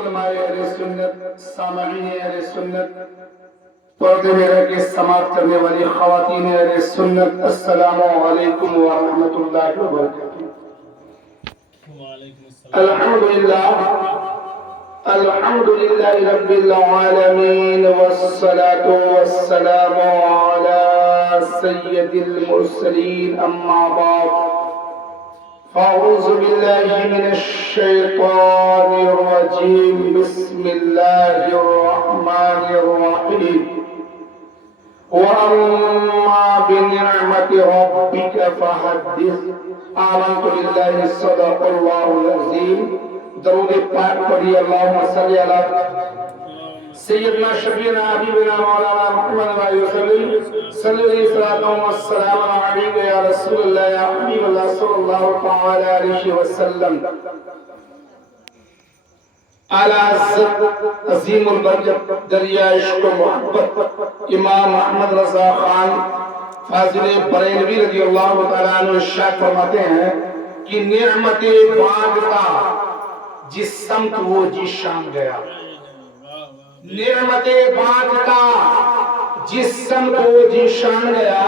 علماء اہل سنت، سامعین اہل سنت، پردے میں رہ کے سماعت کرنے والی خواتین اہل سنت، السلام علیکم ورحمۃ اللہ وبرکاتہ۔ الحمد للہ رب العالمین، والصلاة والسلام علی سید المرسلین، اما بعد فاعوذ باللہ من الشیطان الرجیم، بسم اللہ الرحمن الرحیم۔ وَأَمَّا بِنِعْمَةِ رَبِّكَ فَحَدِّثْ۔ آمنت باللہ، صدق اللہ العظیم۔ درود پاک پڑھی، اللہم صلی علی سیدنا شفیعنا حبیبنا مولانا محمد علیہ وسلم، صلی اللہ علیہ وسلم علیک یا رسول اللہ یا حبیب اللہ صلی اللہ تعالی علیہ وسلم۔ اعلیٰ حضرت عظیم البرکت دریا عشق و محبت امام احمد رضا خان فاضل بریلوی رضی اللہ تعالیٰ عنہ ارشاد فرماتے ہیں کہ نعمت بانٹتا جس سمت وہ جس شام گیا، نعمت بانٹتا جس سمت وہ جس شام گیا،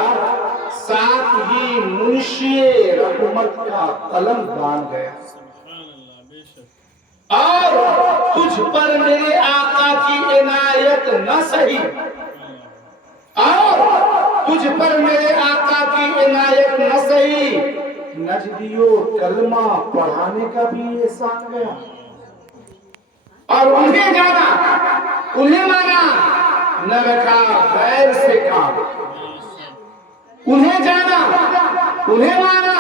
ساتھ ہی منشی رحمت کا قلم بان گیا۔ اور تجھ پر میرے آقا کی عنایت نہ سہی، اور تجھ پر میرے آقا کی عنایت نہ سہی، نجدیو کلمہ پڑھانے کا بھی احسان گیا۔ اور انہیں جانا، انہیں مانا، نہ رکھا غیر سے کام، انہیں جانا، انہیں مانا،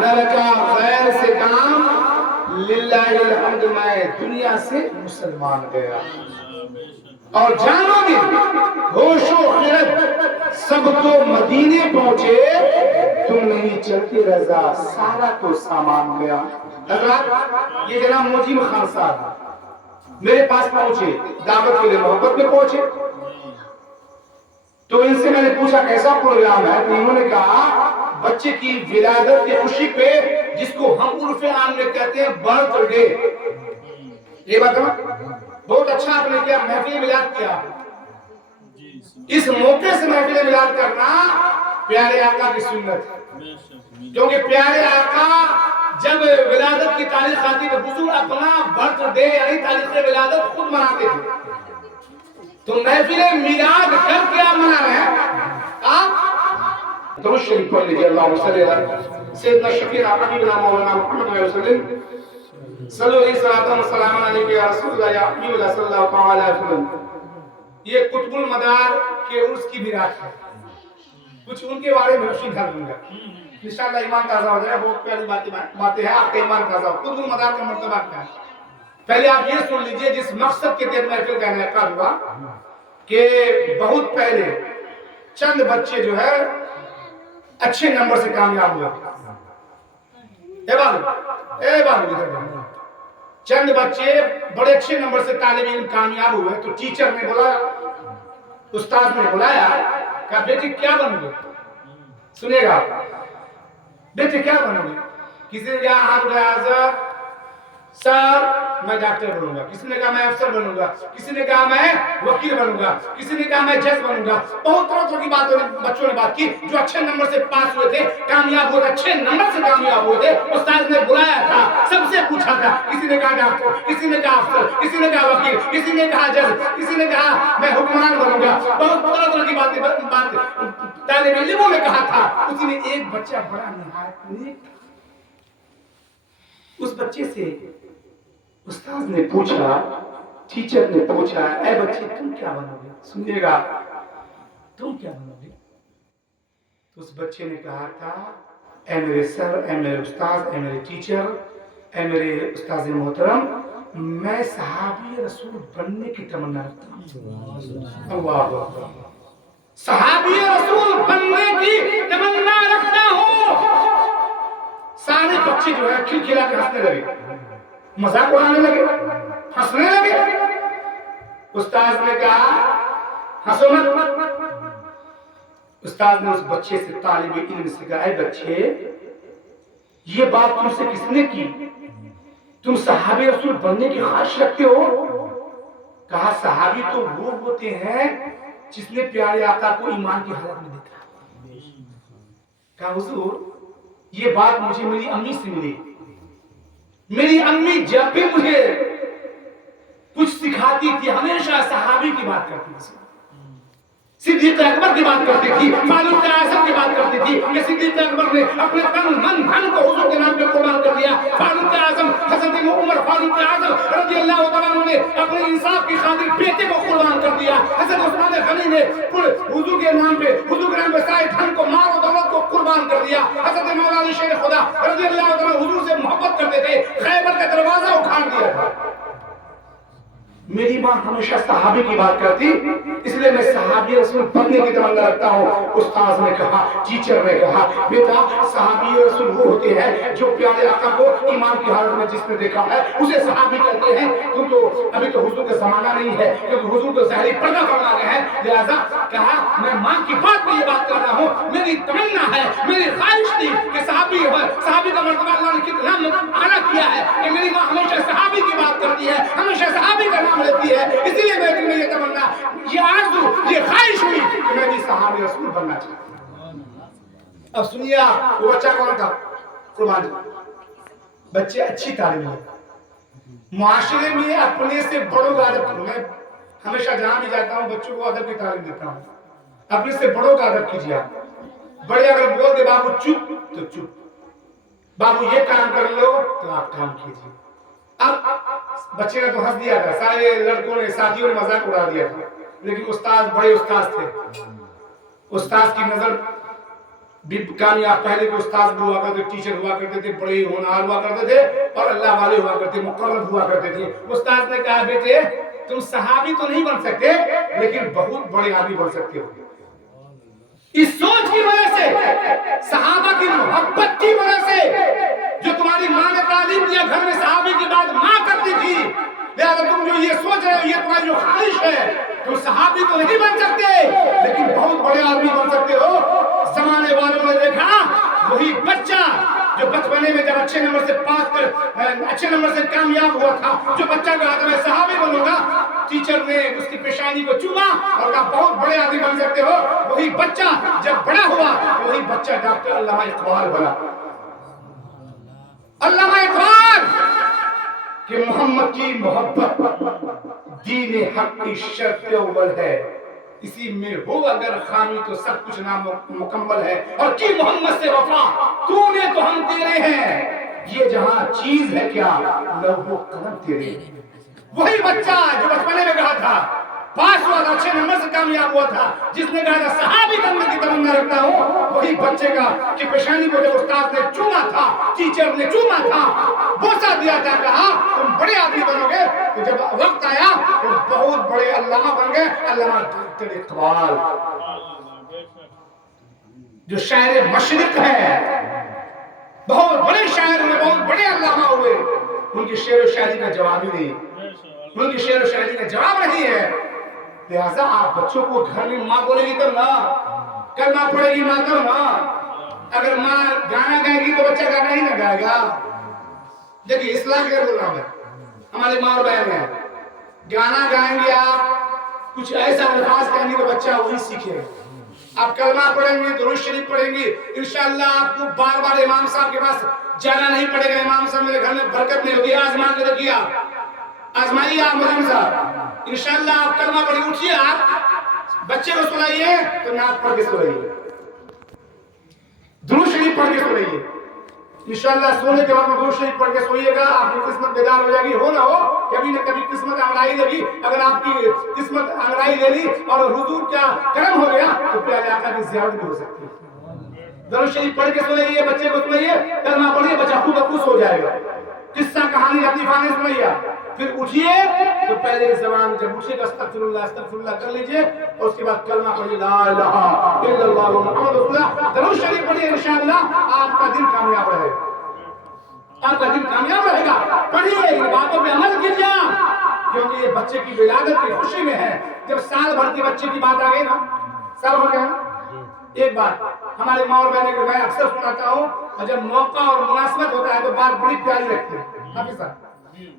نہ رکھا غیر سے کام، للہ الحمد میں دنیا سے مسلمان گیا۔ اور جانو گے ہوش و خرد سب تو مدینے پہنچے، تم نہیں چلتے رضا سارا تو سامان گیا۔ حضرات، یہ جناب موجیم خان صاحب میرے پاس پہنچے، دعوت کے لیے محبت میں پہنچے، تو ان سے میں نے پوچھا کیسا پروگرام ہے، تو انہوں نے کہا بچے کی ولادت کی خوشی پہ، جس کو ہم عرف عام میں کہتے ہیں برتھ ڈے، یہ بات بہت اچھا آپ نے کیا، محفل میلاد کیا۔ اس موقع سے محفل میلاد کرنا پیارے آقا کی سنت ہے، کیونکہ پیارے آقا جب ولادت کی تاریخ آتی تو بزرگ اپنا برتھ ڈے یعنی تاریخ ولادت خود مناتے تھے۔ تو محفل میلاد کر کیا منا رہے ہیں آپ؟ درود شریف پڑھ لیجیے، اللہم صلی علی سیدنا شفیعنا حبیبنا مولانا محمد علیہ وسلم، صلی اللہ علیہ وسلم علیہ یا رسول اللہ یا حبیب اللہ صلی اللہ تعالی علیہ وسلم۔ یہ قطب المدار کے عرس کی میراث ہے، کچھ ان کے بارے میں روشنی ڈال دوں گا انشاءاللہ، ایمان تازہ ہو جائے۔ بہت پیاری باتیں ہیں، آپ کا ایمان تازہ ہو۔ قطب المدار کا مرتبہ کیا ہے؟ پہلے آپ یہ سن لیجئے، جس مقصد کے تحت محفل کا انعقاد ہوا کہ بہت پہلے چند بچے جو ہے اچھے نمبر سے کامیاب ہوئے۔ اے بابو چند بچے بڑے اچھے نمبر سے طالب علم کامیاب ہوئے، تو ٹیچر نے بولا، استاد نے بلایا، کہا بیٹے کیا بنو گے؟ سنیے گا، بیٹے کیا بنو گے؟ کسی نے کہا ہاتھ اٹھایا، سر میں ڈاکٹر بنوں گا، کسی نے کہا میں افسر بنوں گا، کسی نے کہا میں وکیل بنوں گا، کسی نے کہا میں جج بنوں گا۔ بہت طرح کی باتوں نے بچوں نے بات کی، جو اچھے نمبر سے پاس ہوئے تھے، کامیاب ہوئے، اچھے نمبر سے کامیاب ہوئے تھے، استاد نے بلایا تھا، سب سے پوچھا تھا، کسی نے کہا ڈاکٹر، کسی نے کہا افسر، کسی نے کہا وکیل، کسی نے کہا جج، کسی نے کہا میں حکمران بنوں گا۔ بہت طرح کی باتیں طالب علموں نے کہا تھا۔ اسی میں ایک بچہ بڑا نہایت نیک تھا، اس بچے سے استاد نے پوچھا، ٹیچر نے پوچھا، اے بچے تم کیا بنو گے؟ سنیے گا، تم کیا بنو گے؟ تو اس بچے نے کہا تھا، اے میرے سر، اے میرے استاد، اے میرے ٹیچر، اے میرے استاد محترم، میں صحابی رسول بننے کی تمنا رکھتا ہوں۔ اللہ، صحابی رسول بننے کی تمنا رکھتا ہوں۔ سارے بچے جو ہے کھلکھلا کے ہنسنے لگے، مذاق اڑانے لگے، ہنسنے لگے۔ استاد نے کہا ہنسو مت۔ استاد نے اس بچے سے، طالب علم سے کہا، اے بچے یہ بات تم سے کس نے کی؟ تم صحابی رسول بننے کی خواہش رکھتے ہو؟ کہا صحابی تو وہ ہوتے ہیں جس نے پیارے آقا کو ایمان کی حالت میں دیکھا. کہا حضور یہ بات مجھے میری امی سے ملی. میری امی جب بھی مجھے کچھ سکھاتی تھی ہمیشہ صحابی کی بات کرتی تھی. صدیق اکبر کی بات کرتی تھی, فاروق اعظم کی بات کرتی تھی کہ صدیق اکبر نے اپنے تن من دھن کو حضور کے نام پہ قربان کر دیا. فاروق اعظم حضرت عمر فاروق اعظم رضی اللہ تعالیٰ عنہ نے اپنے انصاف کی خاطر بیٹے کو قربان کر دیا. حضرت عثمان غنی نے حضور کے نام پہ سارے دھن کو مال و دولت کو قربان کر دیا. حضرت مولانا علی شیر خدا رضی اللہ تعالیٰ حضور سے محبت کرتے تھے, خیبر کا دروازہ اکھاڑ دیا تھا. میری ماں ہمیشہ صحابی کی بات کرتی, اس لیے میں صحابی رسول بننے کی تمنا رکھتا ہوں. استاذ نے کہا, ٹیچر نے کہا, بیٹا صحابی رسول وہ ہوتے ہیں جو پیارے آقا کو ایمان کی حالت میں جس نے دیکھا ہے اسے صحابی کہتے ہیں. تم تو ابھی تو حضور کا زمانہ نہیں ہے کیونکہ حضور تو ظاہری پردہ فرما گئے ہیں, لہذا کہا میں ماں کی بات پہ یہ بات کر رہا ہوں. میری تمنا ہے, میری خواہش تھی کہ صحابی ہو. صحابی کا مرتبہ اللہ نے کتنا اعلیٰ کیا ہے کہ میری ماں ہمیشہ صحابی کی بات کرتی ہے, ہمیشہ صحابی کا نام لیتی ہے. اسی لیے میں تمہیں یہ تمنا, یہ آرزو, یہ خواہش ہوئی کہ میں بھی صحابی رسول بننا چاہتا ہوں. اب سنیے وہ بچہ کون تھا؟ قربان. بچے اچھی تعلیم ہے, معاشرے میں اپنے سے بڑوں کا ادب کرو. میں ہمیشہ جہاں بھی جاتا ہوں بچوں کو ادب کی تعلیم دیتا ہوں. اپنے سے بڑوں کا ادب کیجیے. آپ بڑے اگر بول دے بابو چپ تو چپ, بابو یہ کام کر لو تو آپ کام کیجیے. اب بچے نے تو ہنس دیا تھا, سارے لڑکوں نے ساتھیوں نے مذاق اڑا دیا تھا, لیکن استاد بڑے استاد تھے. استاد کی نظر بھی کامیاب. پہلے کو استاد بھی ہوا کرتے, ٹیچر ہوا کرتے تھے, بڑے ہونہار ہوا کرتے تھے اور اللہ والے ہوا کرتے, مقرب ہوا کرتے تھے. استاد نے کہا بیٹے تم صحابی تو نہیں بن سکتے لیکن بہت بڑے آدمی بن سکتے ہو. اس سوچ کی وجہ سے, صحابہ کی محبت کی وجہ سے, جو تمہاری ماں نے تعلیم دیا گھر میں صحابی کی بات ماں کرتی تھی, لہذا تم جو یہ سوچ رہے ہو یہ تمہاری جو خواہش ہے, تم صحابی تو نہیں بن سکتے لیکن بہت بڑے آدمی بن سکتے ہو. زمانے والوں نے دیکھا وہی بچہ جو بچپنے میں جب اچھے نمبر سے پاس کر اچھے نمبر سے کامیاب ہوا تھا, جو بچہ کہا تھا میں صحابی بنوں گا, ٹیچر نے اس کی پیشانی کو چوما اور کہا بہت بڑے آدمی بن سکتے ہو. وہی بچہ جب بڑا ہوا وہی بچہ ڈاکٹر علامہ اقبال بنا. علامہ اقبال کہ محمد کی محبت دین حق کی شرط اول ہے, اسی میں ہو اگر خامی تو سب کچھ نامکمل ہے. اور کی محمد سے وفا تو نے تو ہم تیرے ہیں, یہ جہاں چیز ہے کیا لوح و قلم تیرے. وہی بچہ جو بچپنے میں کہا تھا پاس ہوا تھا, اچھے نمبر سے کامیاب ہوا تھا, جس نے کہا تھا صحابی بننے کی تمنا رکھتا ہوں, وہی بچے کا کہ پیشانی کو جب استاد نے چوما تھا, ٹیچر نے چوما تھا, بوسا دیا تھا, کہا تم بڑے آدمی بنو گے, تو جب وقت آیا تو بہت بڑے علامہ بن گئے. علامہ ڈاکٹر اقبال جو شاعر مشرق ہے, بہت بڑے شاعر ہوئے, بہت بڑے علامہ ہوئے, ان کی شعر و شاعری کا جواب ہی نہیں, ان کی شعر و شاعری کا جواب نہیں ہے. لہذا آپ بچوں کو گھر میں ماں بولے گی تو نہ کرنا پڑے گی, ماں تو نہ. اگر ماں گانا گائے گی تو بچہ گانا ہی نہ گائے گا. دیکھیے اصلاح کر بول رہا ہوں میں, ہمارے ماں اور بہن ہیں, گانا گائیں گے آپ, کچھ ایسا الفاظ کہیں گے تو بچہ وہی سیکھے گا. آپ کلمہ پڑھیں گے, درود شریف پڑھیں گے, انشاءاللہ آپ کو بار بار امام صاحب کے پاس جانا نہیں پڑے گا. امام صاحب میرے گھر میں برکت نہیں ہوگی, آزما کے دیکھیے, آزمائیے آپ ملازم صاحب, انشاءاللہ آپ کلمہ پڑھی, اٹھیے آپ بچے کو سنائیے تو نعت پڑھ کے سنائیے, درود شریف پڑھ کے سنائیے. انشاءاللہ سونے کے بعد میں درود شریف پڑھ کے سوئیے گا, آپ کی قسمت بیدار ہو جائے گی. ہو نہ ہو کبھی نہ کبھی قسمت انگڑائی لے گی. اگر آپ کی قسمت انگڑائی لے لی اور حضور کا کرم ہو گیا تو پیارے آقا کی زیارت بھی ہو سکتی ہے. درود شریف پڑھ کے سنائیے, بچے کو سنائیے, کلمہ پڑھیے, بچہ خود بخود ہو جائے گا. قصہ کہانی لطیفہ نہیں سنائیے. پھر اٹھیے تو پہلے کی زبان جب اٹھیے گا استغفر اللہ کر لیجئے, اور اس کے بعد کلمہ پڑھیے لا الہ الا اللہ محمد رسول اللہ, درود شریف پڑھیے, انشاءاللہ آپ کا دن کامیاب رہے گا, آپ کا دن کامیاب رہے گا. پڑھیے, ان باتوں پہ عمل کیجیے, کیونکہ یہ بچے کی ولادت کی خوشی میں ہے. جب سال بھر کے بچے کی بات آ گئی نا, سال بھر گیا ایک بات ہمارے ماں اور بہنوں کو میں اکثر سناتا ہوں, اور جب موقع اور مناسبت ہوتا ہے تو بات بڑی پیاری لگتی ہے. حافظ صاحب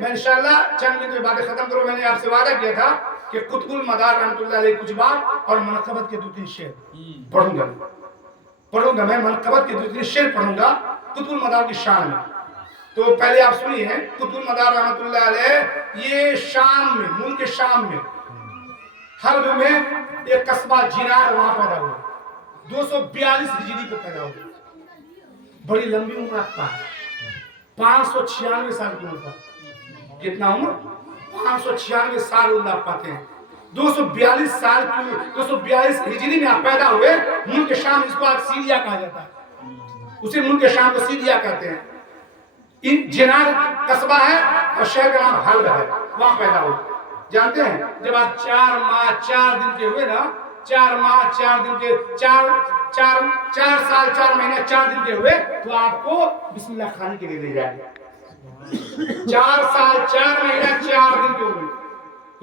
میں انشاءاللہ چند منٹ میں باتیں ختم کروں. میں نے آپ سے وعدہ کیا تھا کہ قطب المدار رحمۃ اللہ علیہ کچھ بات اور منقبت کے 2-3 شعر پڑھوں گا. میں منقبت کے 2-3 شعر پڑھوں گا قطب المدار کی شان میں. تو پہلے آپ سنیے ہیں قطب المدار رحمۃ اللہ علیہ یہ شام میں ملک شام میں حرب میں ایک قصبہ جنار وہاں پیدا ہوا. 242 ہجری کو پیدا ہوا. بڑی لمبی عمر رکھتا ہے. 596 سال کی عمر. کتنا عمر؟ 596 سال اللہ پاتے ہیں. 242 ہجری میں آپ پیدا ہوئے. ملک شام اس کو آج سیریا کہا جاتا ہے. اسی ملک شام کو سیریا کہتے ہیں. جنار قصبہ ہے اور شہر کا نام حلب ہے. وہاں پیدا ہوئے. جانتے ہیں جب آپ 4 ماہ 4 دن کے ہوئے نا 4 ماہ 4 دن کے 4 سال 4 مہینے 4 دن کے ہوئے تو آپ کو بسم اللہ خانی کے لیے لے جائے گا. 4 سال 4 مہینے 4 دن کے ہوئے.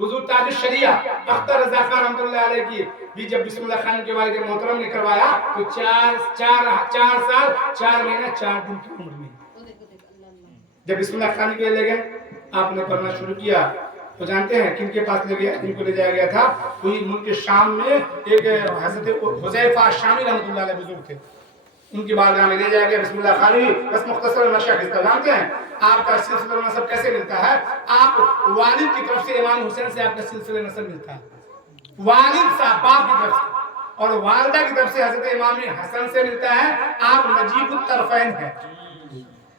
حضور تاج الشریعہ اختر رضا خان رحمۃ اللہ علیہ کی بھی جب بسم اللہ خانی کے والد محترم نے کروایا تو 4 سال 4 مہینے 4 دن کی عمر میں جب بسم اللہ خانی کے لے گئے آپ نے پڑھنا شروع کیا. تو جانتے ہیں کن کے پاس لے گیا؟ ان کو لے جایا گیا تھا کوئی ملک شام میں ایک حضرت حذیفہ شامی رحمۃ اللہ علیہ بزرگ تھے. ان کی بارگاہ میں لے جایا گیا بسم اللہ خانی. بس مختصر نقشہ کھینچتا. جانتے ہیں آپ کا سلسلہ نسب کیسے ملتا ہے؟ آپ والد کی طرف سے امام حسین سے آپ کا سلسلہ نسب ملتا ہے. والد صاحب باپ کی طرف سے اور والدہ کی طرف سے حضرت امام حسن سے ملتا ہے. آپ نجیب الطرفین ہیں.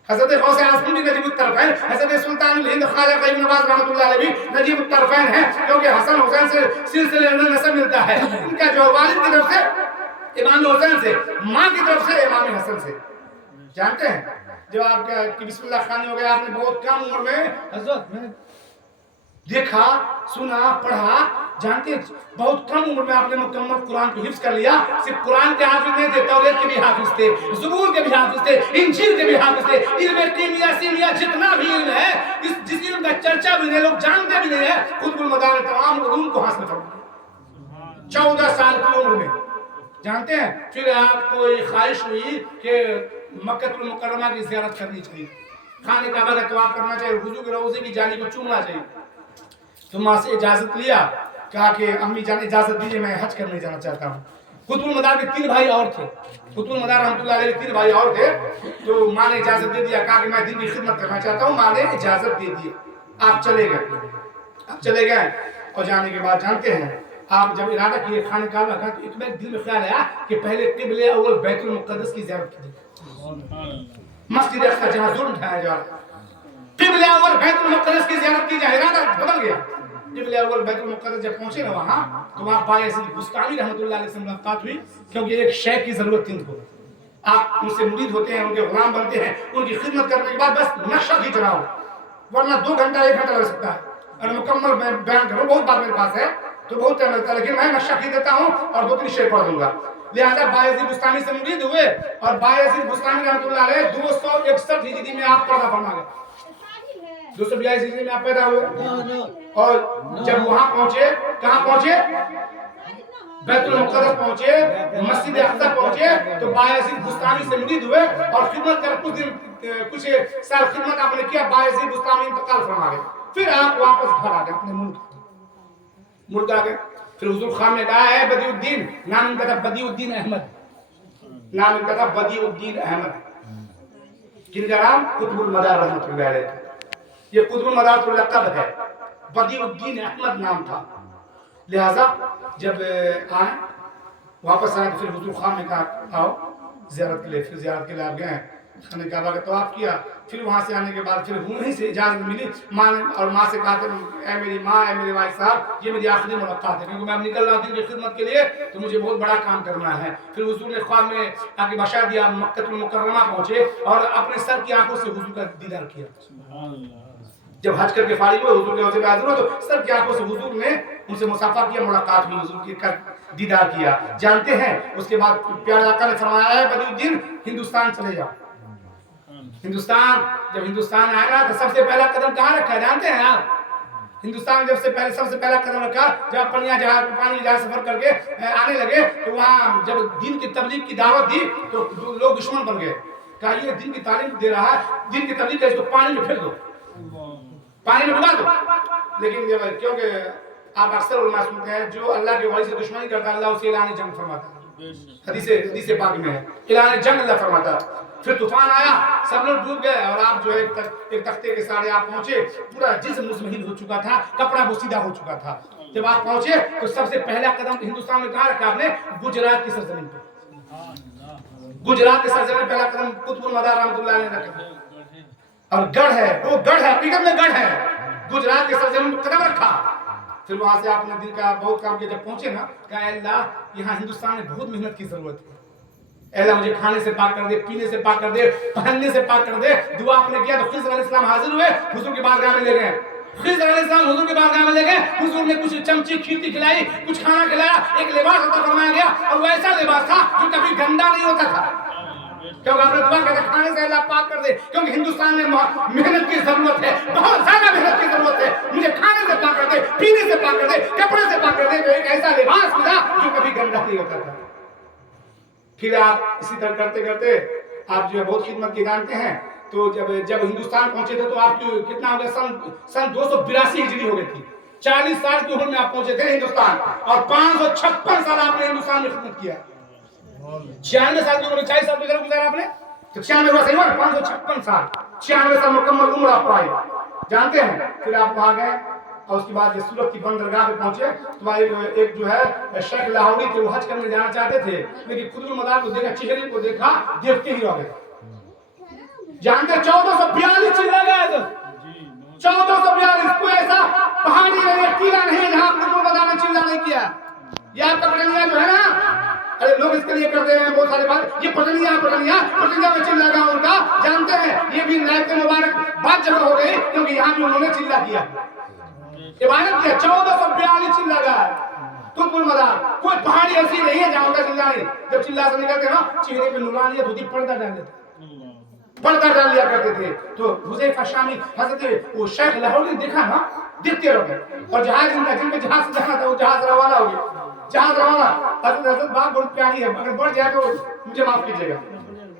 حضرت غوث اعظم بھی نجیب الطرفین. حضرت سلطان الہند خواجہ قیوم نواز رحمۃ اللہ علیہ بھی نجیب الطرفین ہیں کیونکہ حسن حسین سے سلسلہ نسب ملتا ہے. ان کا جو والد کی طرف سے امام حسین سے ماں کی طرف سے امام حسن سے. جانتے ہیں جب آپ کا بسم اللہ خانی ہو گیا آپ نے بہت کم عمر میں حضرت میں دیکھا سنا پڑھا. جانتے ہیں بہت کم عمر میں آپ نے مکمل قرآن کو حفظ کر لیا. صرف قرآن کے حافظ نہیں تھے توریت کے بھی حافظ تھے زبور کے بھی حافظ تھے انجیل کے بھی حافظ تھے. علم کیمیا سیمیا جتنا بھی علم ہے جس علم کا چرچا بھی نہیں لوگ جانتے بھی نہیں ہے قطب المدار تمام علوم کو حاصل کر 14 سال کی عمر میں. جانتے ہیں پھر آپ کو یہ خواہش ہوئی کہ مکہ المکرمہ کی زیارت کرنی چاہیے. خانہ کعبہ کا طواف کرنا چاہیے. حضور کے روضے کی جانی کو چومنا چاہیے. تو ماں سے اجازت لیا. کہا کہ امی جان اجازت دیجیے میں حج کرنے جانا چاہتا ہوں. قطب المدار کے 3 بھائی اور تھے. قطب المدار رحمۃ اللہ علیہ کے 3 بھائی اور تھے. تو ماں نے اجازت دے دیا. کہا کہ میں دین کی خدمت کرنا چاہتا ہوں. ماں نے اجازت دے دی. آپ چلے گئے اور جانے کے بعد جانتے ہیں آپ جب ارادہ کیے خانہ کعبہ کا تو ایک دل میں خیال آیا کہ پہلے قبلہ اول بیت المقدس کی زیارت کیجیے. مسجد اقصی جہاں ظلم ڈھایا جا رہا قبلہ اول بیت المقدس کی زیارت کی جائے. ارادہ بدل گیا. قبلہ اول بیت المقدس جب پہنچے نا وہاں تو وہاں بایزید بستامی رحمۃ اللہ علیہ سے ملاقات ہوئی کیونکہ ایک شیخ کی ضرورت تھی ان کو. آپ ان سے مرید ہوتے ہیں ان کے غلام بنتے ہیں ان کی خدمت کرنے کے بعد بس نقشہ کھینچ رہا ہو ورنہ 2 گھنٹہ 1 گھنٹہ لگ سکتا ہے. اور مکمل بیان کروں بہت بات میرے پاس ہے تو بہت ٹائم لگتا ہے لیکن میں نقشہ کھینچ دیتا ہوں اور 2-3 شعر پڑھ دوں گا. لہذا بایزید بستامی سے مرید ہوئے اور بایزید بستامی رحمۃ اللہ علیہ 261 ہجری میں آپ پردہ فرما گئے. 242 ہجری میں آپ پیدا ہوئے اور جب وہاں پہنچے کہاں پہنچے بیت المقدس پہنچے مسجد اقصی پہنچے تو بایزید بستامی سے مرید ہوئے اور خدمت کر کچھ سال خدمت آپ نے کیا. بایزید بستامی انتقال فرما گئے. پھر آپ واپس گھر آ گئے اپنے ملک آ گئے. پھر حضور خان نے کہا ہے بدیع الدین نام ان کا تھا بدیع الدین احمد. نام ان کا تھا بدیع الدین احمد. کن کا نام؟ قطب المدار رحمۃ اللہ علیہ. یہ قطب المدار تو لقب ہے. بدیع الدین احمد نام تھا. لہذا جب آئے واپس آئے تو پھر حضور خان نے کہا آؤ زیارت کے لیے. پھر زیارت کے لیے آپ گئے خانہ کعبہ کا طواف کیا. پھر وہاں سے آنے کے بعد پھر وہیں سے اجازت ملی. ماں نے اور ماں سے کہا کہ اے میری ماں اے میرے بھائی صاحب یہ میری آخری ملاقات ہے کیونکہ میں اب نکل رہا ہوں دین کی خدمت کے لیے تو مجھے بہت بڑا کام کرنا ہے. پھر حضور نے خواب میں آ کے بشارت دیا. مکہ المکرمہ پہنچے اور اپنے سر کی آنکھوں سے حضور کا دیدار کیا. جب حج کر کے فارغ ہوئے حضور کے حوضے پہ حاضر ہوئے تو سر کی آنکھوں سے حضور نے ان سے مصافحہ کیا ملاقات ہوئی حضور کی دیدار کیا. جانتے ہیں اس کے بعد پیارے آقا نے فرمایا ہے بدیع الدین ہندوستان چلے جاؤ. ہندوستان جب ہندوستان آئے نا تو سب سے پہلا قدم کہاں رکھا ہے جانتے ہیں آپ؟ ہندوستان میں سب سے پہلا قدم رکھا جب پانی جہاز سفر کر کے آنے لگے تو وہاں جب دین کی تبلیغ کی دعوت دی تو لوگ دشمن بن گئے. کہا یہ دین کی تعلیم دے رہا ہے دین کی تبلیغ ہے اس کو پانی میں پھینک دو. پانی میں ڈبا دو. لیکن کیونکہ آپ اکثر علماء سنتے ہیں جو اللہ کے ولی سے دشمنی کرتا ہے اللہ اسے اعلان جنگ فرماتا ہے. حدیث پاک میں ہے اعلان جنگ اللہ فرماتا ہے. پھر طوفان آیا, سب لوگ ڈوب گئے اور آپ جو ہے ایک تختے کے سہارے آپ پہنچے. پورا جسم مزمحل ہو چکا تھا, کپڑا بوسیدہ ہو چکا تھا. جب آپ پہنچے تو سب سے پہلا قدم ہندوستان میں کہاں رکھا آپ نے؟ گجرات کی سرزمین پر. گجرات کی سرزمین پہلا قدم قطب المدار رحمۃ اللہ علیہ نے رکھا. اور گڑھ ہے, وہ گڑھ ہے, حقیقت میں گڑھ ہے. گجرات کی سرزمین پر قدم رکھا. پھر وہاں سے آپ نے دل کا بہت کام کیا. جب پہنچے نا, کہا اے اللہ یہاں ہندوستان میں بہت محنت کی ضرورت ہے. اے اللہ مجھے کھانے سے پاک کر دے, پینے سے پاک کر دے, پہننے سے پاک کر دے. دعا آپ نے کیا تو خضر علیہ السلام حاضر ہوئے, حضور کے بارگاہ میں لے گئے. خضر علیہ السلام حضور کے بارگاہ میں لے گئے. حضور نے کچھ چمچی کھیرتی کھلائی, کچھ کھانا کھلایا, ایک لباس عطا فرمایا گیا. اور وہ ایسا لباس تھا جو کبھی گندا نہیں ہوتا تھا. کیونکہ آپ نے دعا کرتے کھانے سے اللہ پاک کر دے, کیونکہ ہندوستان میں محنت کی ضرورت ہے, بہت زیادہ محنت کی ضرورت ہے. مجھے کھانے سے پاک کر دے, پینے سے پاک کر دے, کپڑے سے پاک کر دے. تو ایک ایسا لباس ملا جو کبھی گندا نہیں ہوتا تھا. پھر آپ اسی طرح کرتے کرتے آپ جو ہے بہت خدمت کی جانتے ہیں. تو جب ہندوستان پہنچے تھے تو آپ کی کتنا ہو گیا؟ سن 282 ہجری ہو گئی تھی. 40 سال کی عمر میں آپ پہنچے تھے ہندوستان, اور 556 سال آپ نے ہندوستان میں خدمت کیا. 96 سال کی عمر میں 40 سال گزارا آپ نے, تو 96 ہوا صحیح ہوا, 556 سال, 96 سال مکمل عمر آپ پائی. جانتے ہیں پھر آپ وہاں گئے اور اس کے بعد یہ سورت کی بندرگاہ پہ پہنچے. تو ایک جو ہے شیخ لاہوری تھے, وہ حج کرنے جانا چاہتے تھے, لیکن قطب المدار کو دیکھا, چہرے کو دیکھا, دیکھتے ہی رہ گئے. جانتے 1442 چلا گیا. 1442 کوئی ایسا پہاڑی نہیں ہے, ٹیلا نہیں ہے جہاں قطب المدار نے چلا نہیں کیا. یہ پٹنیا جو ہے نا, ارے لوگ اس کے لیے کرتے ہیں بہت سارے بات. یہ پٹنیا میں چلا گیا ان کا. جانتے ہیں یہ بھی نائب مبارک بات جمع ہو گئی, کیونکہ یہاں بھی انہوں نے چلا کیا, عبادت کیا. 1442 چلا گیا قطب المدار. کوئی پہاڑی ایسی نہیں ہے جہاں ان کا چلا نہیں. جب چلا سے نکلتے نا, چہرے پہ نورانیت ہوتی, پردہ ڈال دیتے, پردہ ڈال لیا کرتے تھے. تو حذیفہ شامی حضرت وہ شیخ لاہوری نے دیکھا نا, دیکھتے رہے. اور جہاز ان کا جن پہ جہاز سے جانا تھا وہ جہاز روانہ ہو گیا. جہاز روانہ, حضرت بات بہت پیاری ہے, اگر بڑھ جائے تو مجھے معاف کیجیے گا.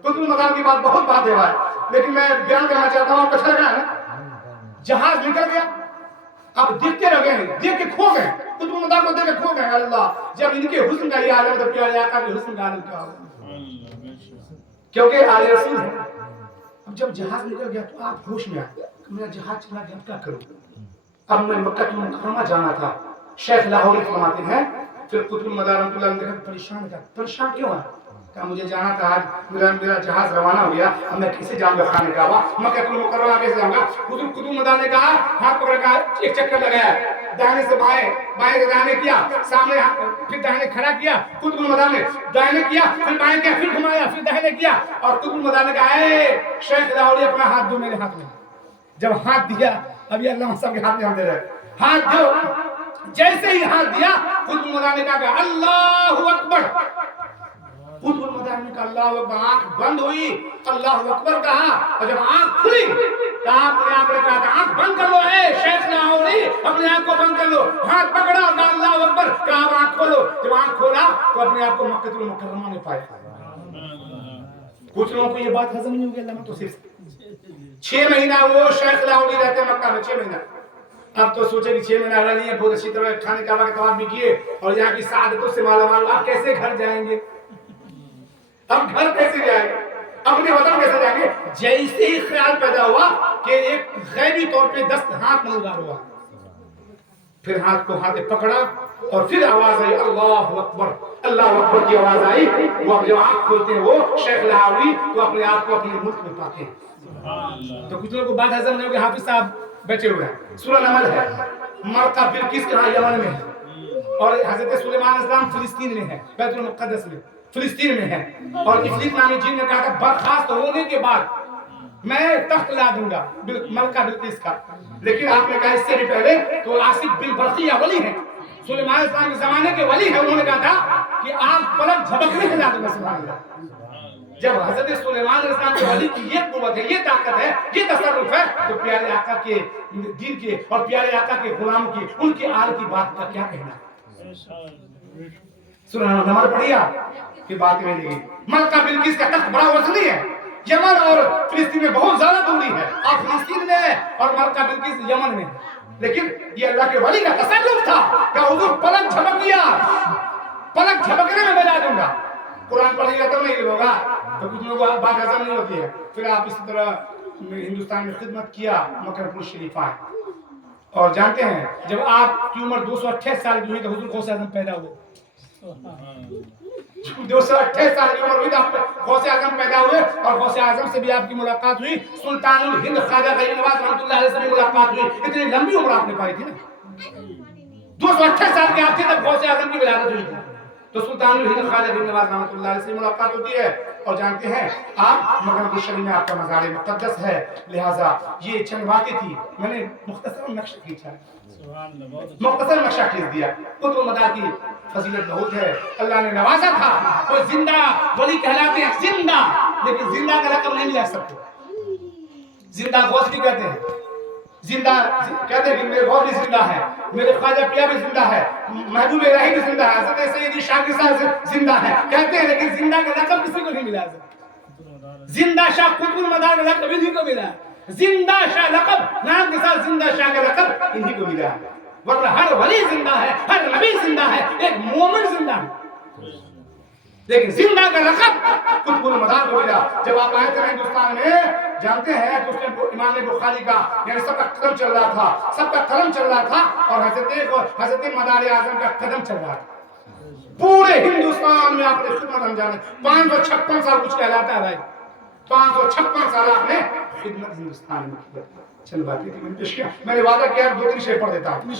قطب المدار کی بات بہت بات ہے بھائی, لیکن میں بیان کرنا چاہتا ہوں. کچھ لگا ہے جہاز نکل گیا, آپ دیکھتے رہ گئے, دیکھ کے کھو گئے. قطب المدار کو دیکھ کے کھو گئے. اللہ, جب ان کے حسن کا یہ عالم تو پیارے آقا کے حسن کا عالم کیا ہوگا, کیونکہ آل رسول ہے. اب جب جہاز نکل گیا تو آپ ہوش میں آئے, میرا جہاز چلا گیا, کیا کروں؟ اب میں مکہ مکرمہ جانا تھا. شیخ لاہوری فرماتے ہیں پھر قطب المدار رحمۃ اللہ نے دیکھا, پریشان کیوں ہے؟ کہا مجھے جانا تھا, آج میرا جہاز روانہ ہو گیا, اب میں کیسے جاؤں گا خانہ کعبہ, مکہ مکرمہ کیسے جاؤں گا؟ قطب المدار نے کہا, ہاتھ پکڑ کر ایک چکر لگایا, داہنے سے بائیں, بائیں سے داہنے کیا, سامنے پھر داہنے کھڑا کیا. قطب المدار نے داہنے کیا, پھر بائیں کیا, پھر گھمایا, پھر داہنے کیا. اور قطب المدار نے کہا, اے شیخ لاہوری اپنا ہاتھ دو میرے ہاتھ میں. جب ہاتھ دیا, ابھی اللہ سب کے ہاتھ میں ہم دے رہے, ہاتھ دو. جیسے ہی ہاتھ دیا, قطب المدار نے کہا اللہ اکبر. قطب المدار نے کہا اللہ اکبر. آنکھ بند ہوئی, اللہ اکبر کہا, اور جب آنکھ کھلی کہا, اپنے آپ نے کہا آنکھ بند کر لو, اے شیخ لاہوری اپنے آپ کو بند کر لو. ہاتھ پکڑا اور کہا اللہ اکبر, کہا اب آنکھ کھولو. جب آنکھ کھولا تو اپنے آپ کو مکہ المکرمہ میں پایا. کچھ لوگوں کو یہ بات ہضم نہیں ہوگی. اللہ میں تو صرف 6 مہینہ وہ شیخ لاہوری رہتے مکہ میں, 6 مہینہ. اب تو سوچے کہ 6 مہینہ رہنی ہے, بہت اچھی طرح کھانے کعبہ کے طواف بھی کیے اور یہاں کی سعادتوں سے مالا مال. آپ کیسے گھر جائیں گے؟ ہم گھر کیسے جائیں گے؟ اپنے وطن کیسے جائیں گے؟ جیسے ہی خیال پیدا ہوا کہ ایک غیبی طور پہ دست ہاتھ مددگار ہوا, پھر ہاتھ کو ہاتھ پکڑا اور پھر آواز آئی اللہ اکبر. اللہ اکبر کی آواز آئی. وہ جب آنکھ کھولتے ہیں وہ شیخ لاہوری تو اپنے آپ کو اپنے ملک میں پاتے ہیں. تو کچھ لوگوں کو بات ہضم نہیں ہوگی. حافظ صاحب بیٹھے ہوئے ہیں, سورہ نمل ہے, مرقہ بلقیس کہاں یمن میں ہے, اور حضرت سلیمان علیہ السلام فلسطین میں ہے, بیت المقدس میں, فلسطین میں ہے. اور افریت نامی جن نے کہا کہ برخاست ہونے کے بعد میں تخت لا دوں گا ملکہ بلقیس کا. لیکن آپ نے کہا اس سے بھی پہلے تو آصف بن برقیہ ولی ہیں, سلیمان علیہ السلام کے زمانے کے ولی ہیں. انہوں نے کہا تھا کہ آپ پلک جھپکنے کے لا دوں گا. سبحان اللہ. جب حضرت سلیمان علیہ السلام کے ولی کی یہ قوت ہے, یہ طاقت ہے, یہ تصرف ہے, تو پیارے آقا کے دین کے اور پیارے آقا کے غلام کی, ان کے آل کی بات کا کیا کہنا؟ سورہ نمل پڑھیا کہ بات میں نہیں. ملکہ بلقیس کا تخت بڑا وزنی ہے, یمن اور فلسطین میں بہت زیادہ دوری ہے. آپ فلسطین میں ہیں اور مکہ بلقیس یمن میں. لیکن یہ اللہ کے ولی کا تصرف تھا کہ حضور پلک جھپک دیا, پلک جھپکنے میں بجا دوں گا. قرآن پڑھ لیا تو نہیں ہوگا تو کچھ لوگوں کو بات ہضم نہیں ہوتی ہے. پھر آپ اسی طرح ہندوستان میں خدمت کیا, مکہ پور شریف آئے, اور جانتے ہیں جب آپ کی عمر 228 سال کی ہوئی تو حضور غوث اعظم پیدا ہوئے. 228 سال کی عمر ہوئی تو غوث اعظم پیدا ہوئے, اور غوث اعظم سے بھی آپ کی ملاقات ہوئی. سلطان الہند خواجہ غریب نواز رحمۃ اللہ علیہ سے بھی ملاقات ہوئی. اتنی لمبی عمر آپ نے پائی تھی نا, 228 سال کے آپ تھے تب غوث اعظم کی ولادت ہوئی تھی. تو سلطان الہند خواجہ غریب نواز رحمۃ اللہ علیہ سے ملاقات ہوتی ہے. اور جانتے ہیں آپ مکہ پور شریف میں آپ کا مزار مقدس ہے, لہٰذا یہ چند باتیں تھی. میں نے مختصر نقشہ کھینچا, مختصر نقشہ کھینچ دیا. قطب مدار کی فضیلت بہت ہے, اللہ نے نوازا تھا. کوئی زندہ ولی کہلاتے ہیں, زندہ, لیکن زندہ کا لقب نہیں ملا سکتے. زندہ غوث بھی کہتے ہیں, زندہ کہتے ہیں کہ میرے غوث بھی زندہ ہے, میرے خواجہ پیا بھی زندہ ہے, محبوب الہی بھی زندہ ہے, حضرت سیدی شاہ صاحب زندہ ہے کہتے ہیں, لیکن زندہ کا لقب کسی کو نہیں ملا. زندہ شاہ قطب المدار کا لقب انہی کو ملا. زندہ شاہ لقب نام کے ساتھ زندہ شاہ کا لقب انہی کو ملا. ورنہ ہر ولی زندہ ہے, ہر نبی زندہ ہے, ایک مومن زندہ ہے, لیکن زندہ کا لقب قطب المدار کو ملا. جب آپ آئے تھے ہندوستان میں, جانتے ہیں تو اس میں امام بخاری کا یعنی سب کا قدم چل رہا تھا, سب کا قلم چل رہا تھا, اور حضرت مدار اعظم کا قدم چل رہا تھا. پورے ہندوستان میں آپ نے خدمت انجام, 556 سال کچھ کہلاتا ہے بھائی, 556 سال آپ نے خدمت ہندوستان میں کی. چل باتیں تھی میں نے پیش کیا, میں نے وعدہ کیا 2-3 شعر پڑھ دیتا ہوں.